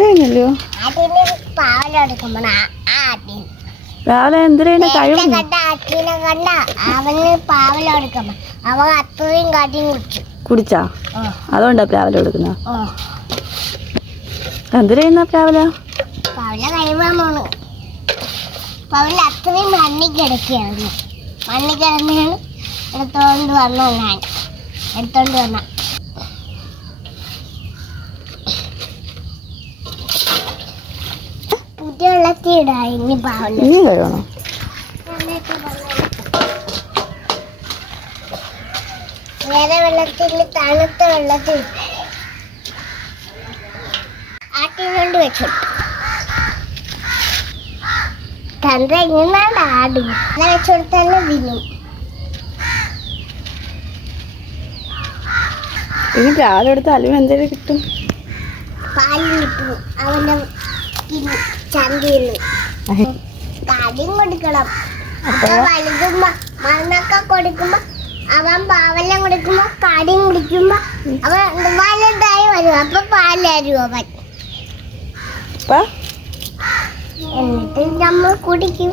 കഴിഞ്ഞല്ലോ. രാവിലെ എന്തിനാ കഴിവ് കുടിച്ചാ? അതുകൊണ്ടാ രാവിലെ കൊടുക്കുന്ന. എന്തിനാ രാവിലെ അത്രയും മണ്ണി കിടക്കുകയാണ്. മണ്ണി കിടന്നാണ് എടുത്തോണ്ട് വന്നു. ഞാൻ എടുത്തോണ്ട് വന്ന പുതിയ വെള്ളത്തിൽ ഇടായി. ഇനി കഴിയണോ? വേറെ വെള്ളത്തിൽ, തണുത്ത വെള്ളത്തിൽ ആട്ടിനോണ്ട് വെച്ചു. തന്ത്ര ഇങ്ങനാണ്ട് ആടും. അങ്ങനെ വെച്ചുകൊടുത്താലും തിന്നും. ഇനി രാവിലെ എടുത്ത് അലുവ എന്തേലും കിട്ടും. പാല് കിട്ടും അവന്റെ ചന്തയിന്ന്. കടിയും കൊടുക്കണം. വലുതുമ്പോ മണ്ണൊക്കെ കൊടുക്കുമ്പോ അവൻ പാവെല്ലാം കൊടുക്കുമ്പോ കടിയും കുടിക്കുമ്പോ അവൻ വലുതായി വരും. അപ്പൊ പാലരും അവൻ. എന്നിട്ട് നമ്മൾ കുടിക്കും.